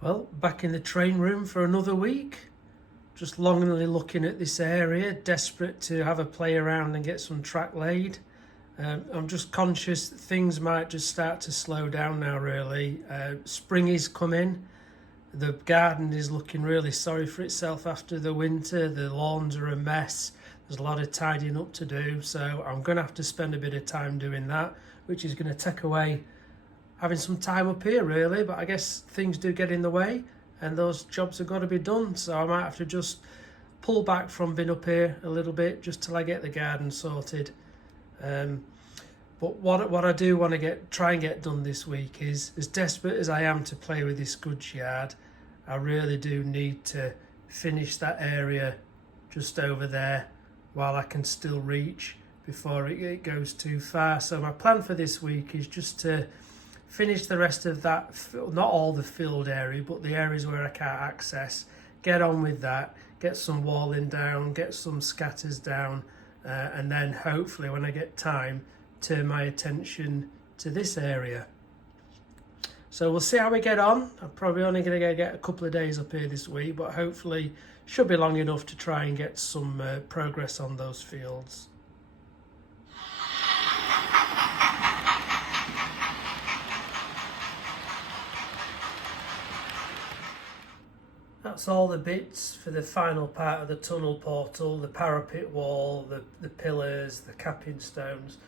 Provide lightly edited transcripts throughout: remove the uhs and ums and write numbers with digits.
Well, back in the train room for another week. Just longingly looking at this area, desperate to have a play around and get some track laid. I'm just conscious that things might just start to slow down now, really. Spring is coming. The garden is looking really sorry for itself after the winter. The lawns are a mess. There's a lot of tidying up to do, so I'm going to have to spend a bit of time doing that, which is going to take away having some time up here, really. But I guess things do get in the way, and those jobs have got to be done, so I might have to just pull back from being up here a little bit just till I get the garden sorted. But what I do want to try and get done this week is, as desperate as I am to play with this goods yard, I really do need to finish that area just over there while I can still reach before it goes too far. So my plan for this week is just to finish the rest of that, not all the filled area, but the areas where I can't access. Get on with that, get some walling down, get some scatters down, and then hopefully when I get time, turn my attention to this area. So we'll see how we get on. I'm probably only going to get a couple of days up here this week, but hopefully should be long enough to try and get some progress on those fields. That's all the bits for the final part of the tunnel portal, the parapet wall, the pillars, the capping stones.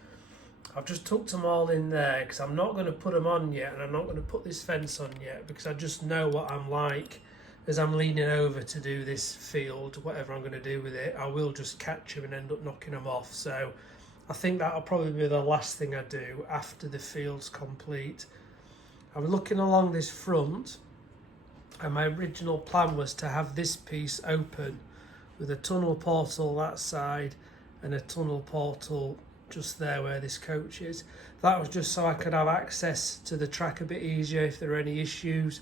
I've just tucked them all in there because I'm not going to put them on yet, and I'm not going to put this fence on yet because I just know what I'm like as I'm leaning over to do this field. Whatever I'm going to do with it, I will just catch them and end up knocking them off. So I think that'll probably be the last thing I do after the field's complete. I'm looking along this front, and my original plan was to have this piece open with a tunnel portal that side and a tunnel portal just there where this coach is. That was just so I could have access to the track a bit easier if there are any issues.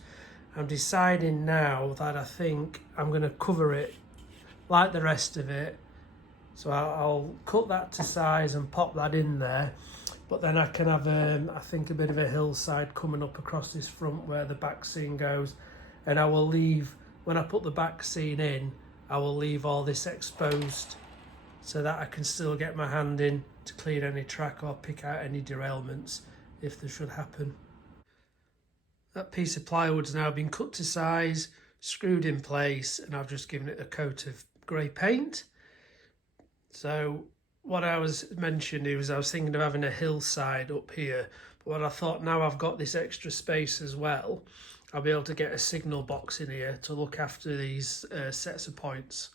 I'm deciding now that I think I'm going to cover it like the rest of it. So I'll cut that to size and pop that in there. But then I can have, I think, a bit of a hillside coming up across this front where the back scene goes. And I will leave, when I put the back scene in, I will leave all this exposed so that I can still get my hand in to clear any track or pick out any derailments if there should happen. That piece of plywood's now been cut to size, screwed in place, and I've just given it a coat of grey paint. So what I was mentioning was I was thinking of having a hillside up here, but what I thought, now I've got this extra space as well, I'll be able to get a signal box in here to look after these sets of points.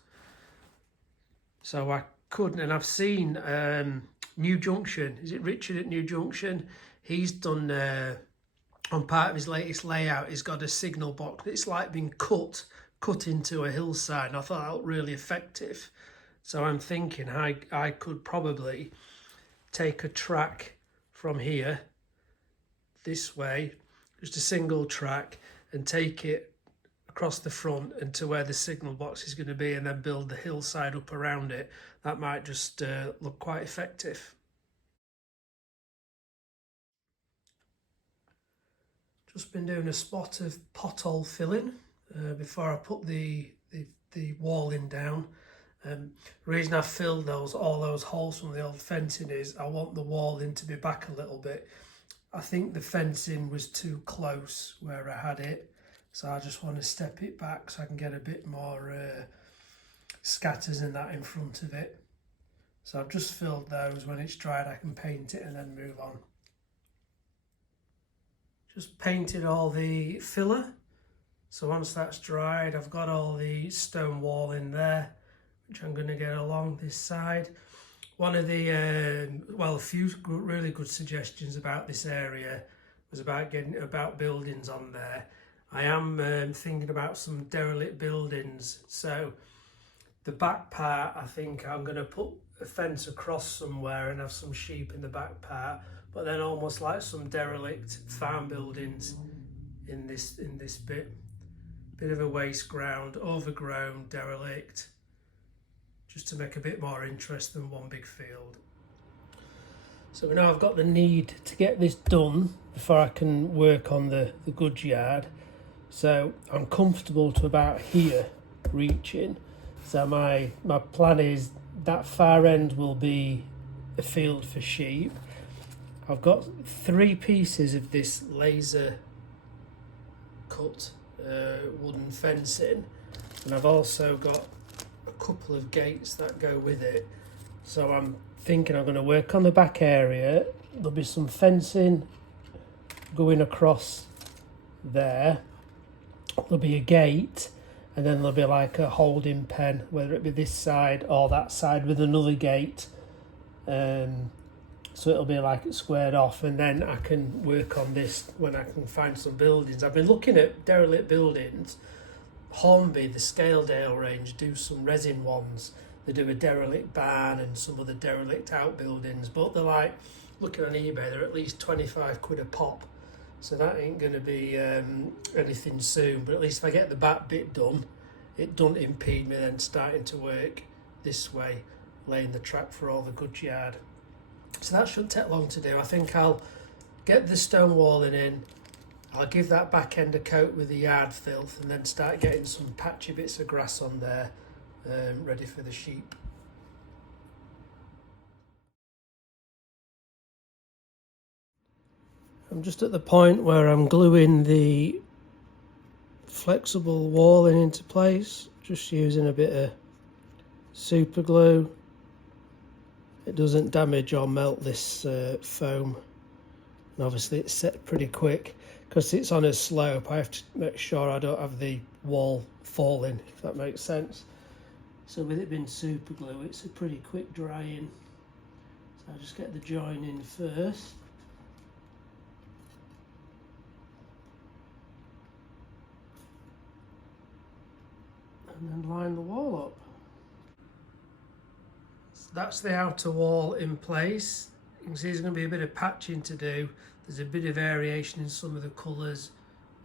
So I couldn't, and I've seen New Junction, is it Richard at New Junction? He's done, on part of his latest layout, he's got a signal box. It's like been cut into a hillside, and I thought that looked really effective. So I'm thinking I could probably take a track from here, this way, just a single track, and take it across the front and to where the signal box is going to be, and then build the hillside up around it. That might just look quite effective. Just been doing a spot of pothole filling before I put the walling down. The reason I filled all those holes from the old fencing is I want the walling to be back a little bit. I think the fencing was too close where I had it, so I just want to step it back so I can get a bit more scatters and that in front of it. So I've just filled those. When it's dried, I can paint it and then move on. Just painted all the filler. So once that's dried, I've got all the stone wall in there, which I'm going to get along this side. One of the, a few really good suggestions about this area was about buildings on there. I am thinking about some derelict buildings. So the back part, I think I'm going to put a fence across somewhere and have some sheep in the back part, but then almost like some derelict farm buildings in this bit of a waste ground, overgrown, derelict, just to make a bit more interest than one big field. So now I've got the need to get this done before I can work on the goods yard. So I'm comfortable to about here reaching. So my plan is that far end will be a field for sheep. I've got 3 pieces of this laser cut wooden fencing, and I've also got a couple of gates that go with it. So I'm thinking I'm going to work on the back area. There'll be some fencing going across there. There'll be a gate, and then there'll be like a holding pen, whether it be this side or that side with another gate. So it'll be like it's squared off, and then I can work on this when I can find some buildings. I've been looking at derelict buildings. Hornby, the Scaledale range, do some resin ones. They do a derelict barn and some other derelict outbuildings, but they're like, looking on eBay, they're at least 25 quid a pop. So that ain't going to be anything soon, but at least if I get the back bit done, it doesn't impede me then starting to work this way, laying the track for all the goods yard. So that shouldn't take long to do. I think I'll get the stone walling in, I'll give that back end a coat with the yard filth, and then start getting some patchy bits of grass on there, ready for the sheep. I'm just at the point where I'm gluing the flexible walling into place, just using a bit of super glue. It doesn't damage or melt this foam, and obviously it's set pretty quick. Because it's on a slope, I have to make sure I don't have the wall falling, if that makes sense. So with it being super glue, it's a pretty quick drying. So I'll just get the join in first. And then line the wall up. So that's the outer wall in place. You can see there's going to be a bit of patching to do. There's a bit of variation in some of the colours,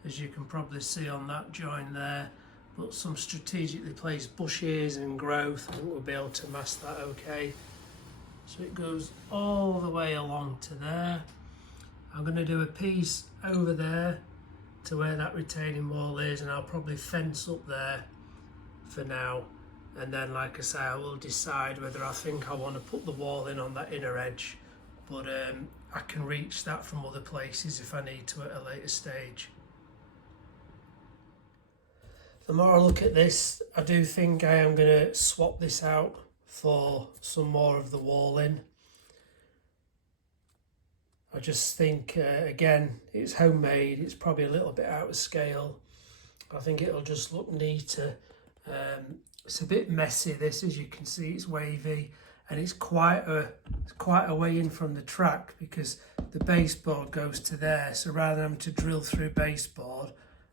as you can probably see on that join there, but some strategically placed bushes and growth, I think we'll be able to mask that okay. So it goes all the way along to there. I'm going to do a piece over there to where that retaining wall is, and I'll probably fence up there for now, and then like I say, I will decide whether I think I want to put the wall in on that inner edge, but I can reach that from other places if I need to at a later stage. The more I look at this, I do think I am going to swap this out for some more of the walling. I just think, again, it's homemade, it's probably a little bit out of scale. I think it'll just look neater. It's a bit messy, this, as you can see, it's wavy, and it's quite a way in from the track because the baseboard goes to there. So rather than having to drill through baseboard,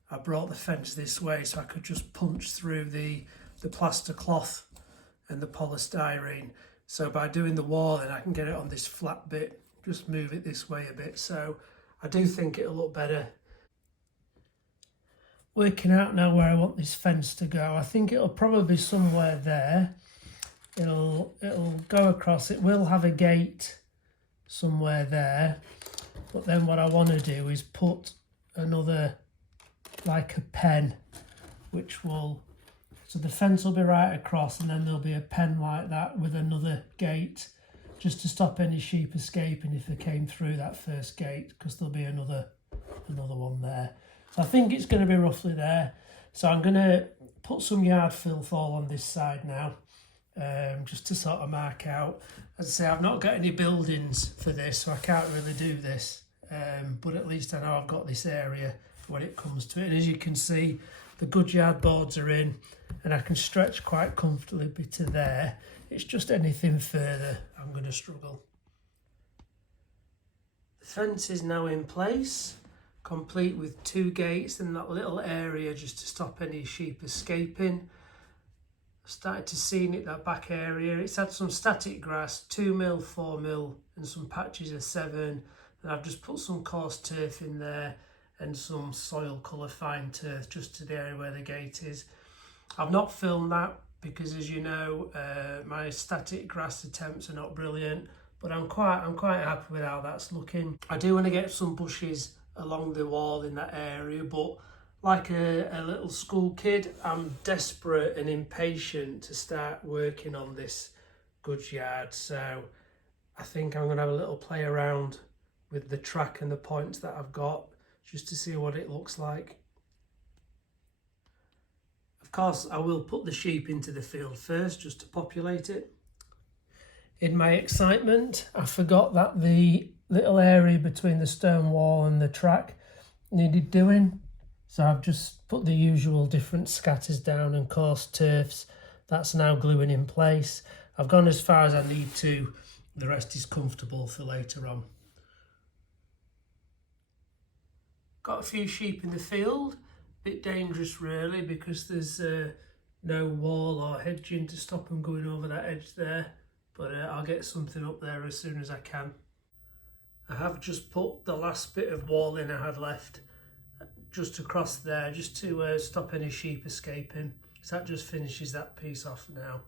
I brought the fence this way so I could just punch through the plaster cloth and the polystyrene. So by doing the walling, I can get it on this flat bit, just move it this way a bit. So I do think it'll look better. Working out now where I want this fence to go. I think it'll probably be somewhere there. It'll go across. It will have a gate somewhere there. But then what I want to do is put another, like a pen, which will, so the fence will be right across, and then there'll be a pen like that with another gate, just to stop any sheep escaping if they came through that first gate, because there'll be another one there. So I think it's going to be roughly there. So I'm going to put some yard filth all on this side now, just to sort of mark out. As I say, I've not got any buildings for this, so I can't really do this. But at least I know I've got this area when it comes to it. And as you can see, the good yard boards are in, and I can stretch quite comfortably to there. It's just anything further, I'm going to struggle. The fence is now in place, complete with 2 gates and that little area just to stop any sheep escaping. I started to scenic that back area. It's had some static grass, 2mm, 4mm, and some patches of 7. And I've just put some coarse turf in there and some soil colour fine turf just to the area where the gate is. I've not filmed that because, as you know, my static grass attempts are not brilliant, but I'm quite happy with how that's looking. I do want to get some bushes along the wall in that area, but Like a little school kid, I'm desperate and impatient to start working on this goods yard. So I think I'm going to have a little play around with the track and the points that I've got just to see what it looks like. Of course, I will put the sheep into the field first just to populate it. In my excitement, I forgot that the little area between the stone wall and the track needed doing. So I've just put the usual different scatters down and coarse turfs. That's now gluing in place. I've gone as far as I need to. The rest is comfortable for later on. Got a few sheep in the field. Bit dangerous really because there's no wall or hedging to stop them going over that edge there. But I'll get something up there as soon as I can. I have just put the last bit of wall in I had left just across there, just to stop any sheep escaping. So that just finishes that piece off now.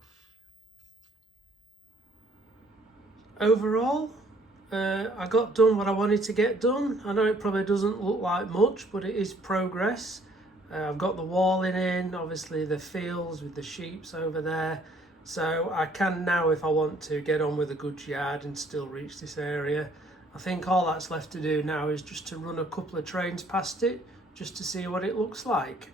Overall, I got done what I wanted to get done. I know it probably doesn't look like much, but it is progress. I've got the walling in, obviously the fields with the sheeps over there. So I can now, if I want to, get on with a goods yard and still reach this area. I think all that's left to do now is just to run a couple of trains past it, just to see what it looks like.